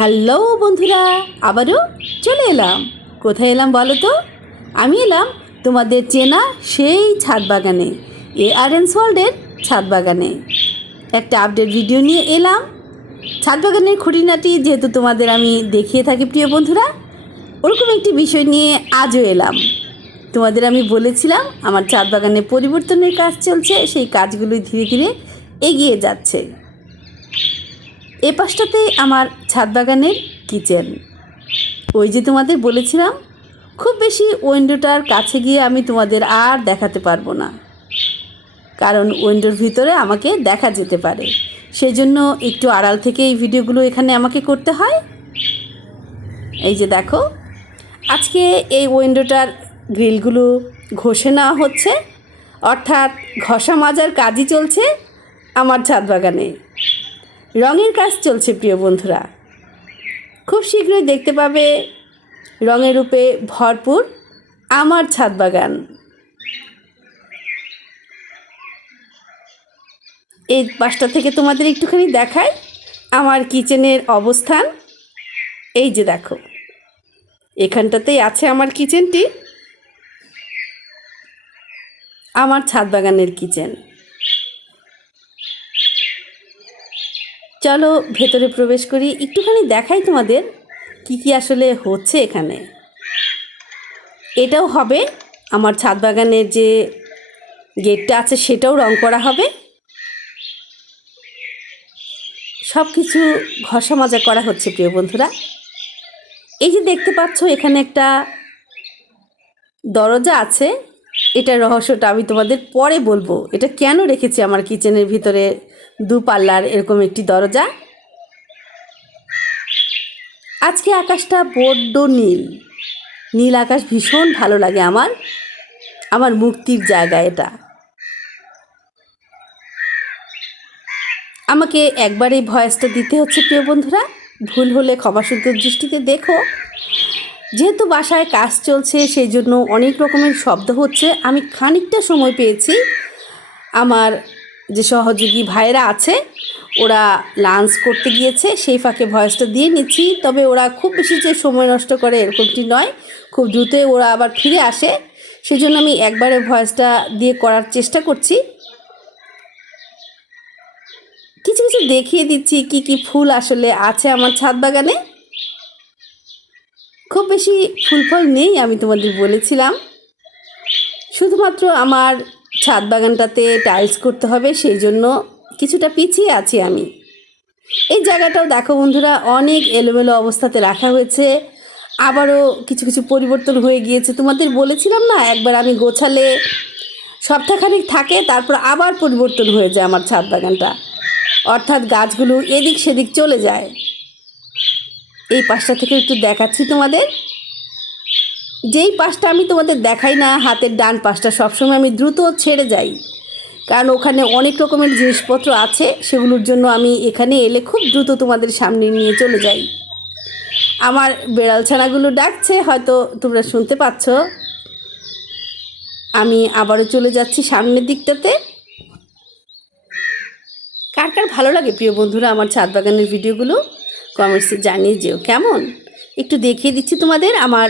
Hello বন্ধুরা, আবারও চলে এলাম। কোথায় এলাম বলো তো? আমি এলাম তোমাদের চেনা সেই ছাদ বাগানে এ আর এন ওয়ার্ল্ডের ছাদ বাগানে। একটা আপডেট ভিডিও নিয়ে এলাম। ছাদ বাগানের খুঁটিনাটি যেহেতু তোমাদের আমি দেখিয়ে থাকি, প্রিয় বন্ধুরা, ওরকম একটি বিষয় নিয়ে আজও এলাম। তোমাদের আমি বলেছিলাম, আমার ছাদ বাগানে পরিবর্তনের কাজ চলছে, সেই কাজগুলো ধীরে ধীরে এগিয়ে যাচ্ছে। এ পাশটাতে আমার ছাদ বাগানের কিচেন। ওই যে তোমাদের বলেছিলাম, খুব বেশি উইন্ডোটার কাছে গিয়ে আমি তোমাদের আর দেখাতে পারব না। কারণ উইন্ডোর ভিতরে আমাকে দেখা যেতে পারে। সেই জন্য একটু আড়াল থেকে এই ভিডিওগুলো এখানে আমাকে করতে হয়। এই যে দেখো, আজকে এই উইন্ডোটার গ্রিলগুলো ঘষে নেওয়া হচ্ছে। অর্থাৎ ঘষা মাজার কাজই চলছে আমার ছাদ বাগানে। রঙের কাজ চলছে, প্রিয় বন্ধুরা। খুব শীঘ্রই দেখতে পাবে রঙের রূপে ভরপুর আমার ছাদ বাগান। এই পাশটা থেকে তোমাদের একটুখানি দেখাই আমার কিচেনের অবস্থান। এই যে দেখো, এখানটাতেই আছে আমার কিচেনটি। আমার ছাদ বাগানের কিচেন। চলো ভেতরে প্রবেশ করি। একটুখানি দেখাই তোমাদের কি কি আসলে হচ্ছে এখানে। এটাও হবে, আমার ছাদ বাগানের যে গেটটা আছে সেটাও রং করা হবে। সব কিছু ঘষা মাজা করা হচ্ছে, প্রিয় বন্ধুরা। এই যে দেখতে পাচ্ছ, এখানে একটা দরজা আছে। এটার রহস্যটা আমি তোমাদের পরে বলব। এটা কেন রেখেছি আমার কিচেনের ভিতরে দু পাল্লার এরকম একটি দরজা। আজকে আকাশটা বড্ড নীল। নীল আকাশ ভীষণ ভালো লাগে আমার। আমার মুক্তির জায়গা এটা। আমাকে একবার ভয়েসটা দিতে হচ্ছে, প্রিয় বন্ধুরা। ভুল হলে ক্ষমাসুন্দর দৃষ্টিতে দেখো। যেহেতু বাসায় কাজ চলছে, সেই জন্য অনেক রকমের শব্দ হচ্ছে। আমি খানিকটা সময় পেয়েছি আমার যে সহযোগী ভাইয়েরা আছে, ওরা লাঞ্চ করতে গিয়েছে, সেই ফাঁকে ভয়েসটা দিয়ে নিচ্ছি। তবে ওরা খুব বেশি যে সময় নষ্ট করে এরকমটি নয়, খুব দ্রুতই ওরা আবার ফিরে আসে। সেই জন্য আমি একবারে ভয়েসটা দিয়ে করার চেষ্টা করছি। কিছু কিছু দেখিয়ে দিচ্ছি, কি কি ফুল আসলে আছে আমার ছাদ বাগানে। খুব বেশি ফুল ফল নেই, আমি তোমাদের বলেছিলাম। শুধুমাত্র আমার ছাদ বাগানটাতে টাইলস করতে হবে সেই জন্য কিছুটা পিছিয়ে আছি আমি। এই জায়গাটাও দেখো বন্ধুরা, অনেক এলোমেলো অবস্থাতে রাখা হয়েছে। আবারও কিছু কিছু পরিবর্তন হয়ে গিয়েছে। তোমাদের বলেছিলাম না, একবার আমি গোছালে সপ্তাহখানিক থাকে, তারপর আবার পরিবর্তন হয়ে যায় আমার ছাদ বাগানটা। অর্থাৎ গাছগুলো এদিক সেদিক চলে যায়। এই পাশটা থেকে একটু দেখাচ্ছি তোমাদের। যেই পাশটা আমি তোমাদের দেখাই না, হাতের ডান পাশটা সবসময় আমি দ্রুত ছেড়ে যাই। কারণ ওখানে অনেক রকমের জিনিসপত্র আছে, সেগুলোর জন্য আমি এখানে এলে খুব দ্রুত তোমাদের সামনে নিয়ে চলে যাই। আমার বেড়াল ছানাগুলো ডাকছে, হয়তো তোমরা শুনতে পাচ্ছ। আমি আবারও চলে যাচ্ছি সামনের দিকটাতে। কার কার ভালো লাগে প্রিয় বন্ধুরা আমার ছাদ বাগানের ভিডিওগুলো? কমেন্টসে জানিয়ে যেও, কেমন? একটু দেখিয়ে দিচ্ছি তোমাদের আমার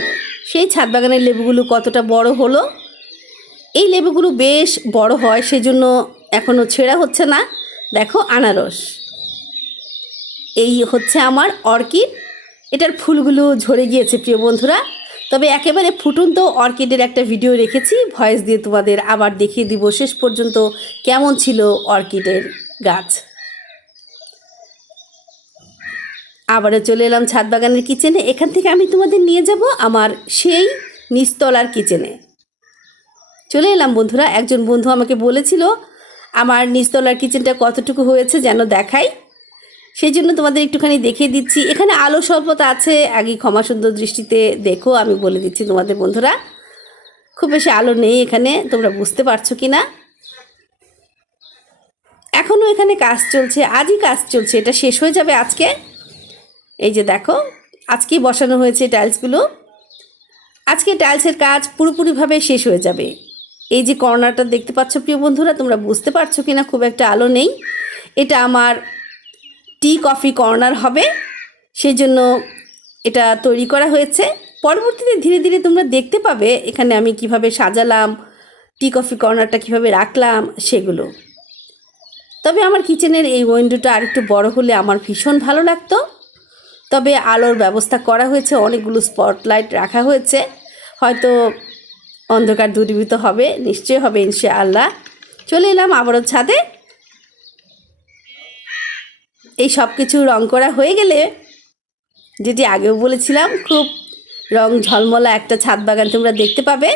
সেই ছাদ বাগানের লেবুগুলো কতটা বড় হলো? এই লেবুগুলো বেশ বড় হয়, সেজন্য এখনও ছেঁড়া হচ্ছে না। দেখো আনারস। এই হচ্ছে আমার অর্কিড। এটার ফুলগুলো ঝরে গিয়েছে, প্রিয় বন্ধুরা। তবে একেবারে ফুটন্ত অর্কিডের একটা ভিডিও রেখেছি। ভয়েস দিয়ে তোমাদের আবার দেখিয়ে দিব শেষ পর্যন্ত কেমন ছিল অর্কিডের গাছ। আবারও চলে এলাম ছাদ বাগানের কিচেনে। এখান থেকে আমি তোমাদের নিয়ে যাব আমার সেই নিচতলার কিচেনে। চলে এলাম বন্ধুরা, একজন বন্ধু আমাকে বলেছিল, আমার নিচতলার কিচেনটা কতটুকু হয়েছে যেন দেখাই? সেই জন্য তোমাদের একটুখানি দেখিয়ে দিচ্ছি। এখানে আলো স্বল্পতা আছে, আগে ক্ষমা সুন্দর দৃষ্টিতে দেখো, আমি বলে দিচ্ছি তোমাদের বন্ধুরা। খুব বেশি আলো নেই এখানে, তোমরা বুঝতে পারছ কি না? এখনও এখানে কাজ চলছে, আজই কাজ চলছে, এটা শেষ হয়ে যাবে আজকে। এই যে দেখো, আজকেই বসানো হয়েছে টাইলসগুলো আজকে টাইলসের কাজ পুরোপুরিভাবে শেষ হয়ে যাবে। এই যে কর্নারটা দেখতে পাচ্ছ প্রিয় বন্ধুরা, তোমরা বুঝতে পারছ কি না খুব একটা আলো নেই। এটা আমার টি কফি কর্নার হবে। সেই জন্য এটা তৈরি করা হয়েছে। পরবর্তীতে ধীরে ধীরে তোমরা দেখতে পাবে এখানে আমি কীভাবে সাজালাম টি কফি কর্নারটা কীভাবে রাখলাম, সেগুলো। তবে আমার কিচেনের এই উইন্ডোটা আরেকটু বড় হলে আমার ভীষণ ভালো লাগতো। তবে আলোর ব্যবস্থা করা হয়েছে, অনেকগুলো স্পটলাইট রাখা হয়েছে। হয়তো অন্ধকার দূরীভূত হবে, নিশ্চয়ই হবে ইনশাআল্লাহ। চলে এলাম আবারও ছাদে। এই সব কিছু রং করা হয়ে গেলে, যেটি আগেও বলেছিলাম, খুব রং ঝলমলা একটা ছাদ বাগান তোমরা দেখতে পাবে।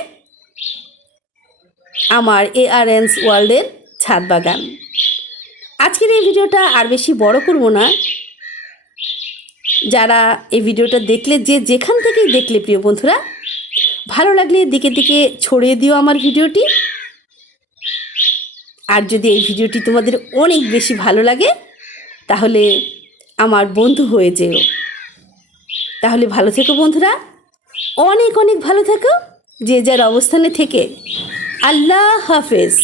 আমার এ আর এনস ওয়ার্ল্ডের ছাদ বাগান। আজকের এই ভিডিওটা আর বেশি বড় করব না। যারা এই ভিডিওটা দেখলে, যে যেখান থেকেই দেখলে প্রিয় বন্ধুরা, ভালো লাগলে দিকে দিকে ছড়িয়ে দিও আমার ভিডিওটি। আর যদি এই ভিডিওটি তোমাদের অনেক বেশি ভালো লাগে, তাহলে আমার বন্ধু হয়ে যেও। তাহলে ভালো থেকো বন্ধুরা। অনেক অনেক ভালো থেকো, যে যার অবস্থানে থেকে। আল্লাহ হাফেজ।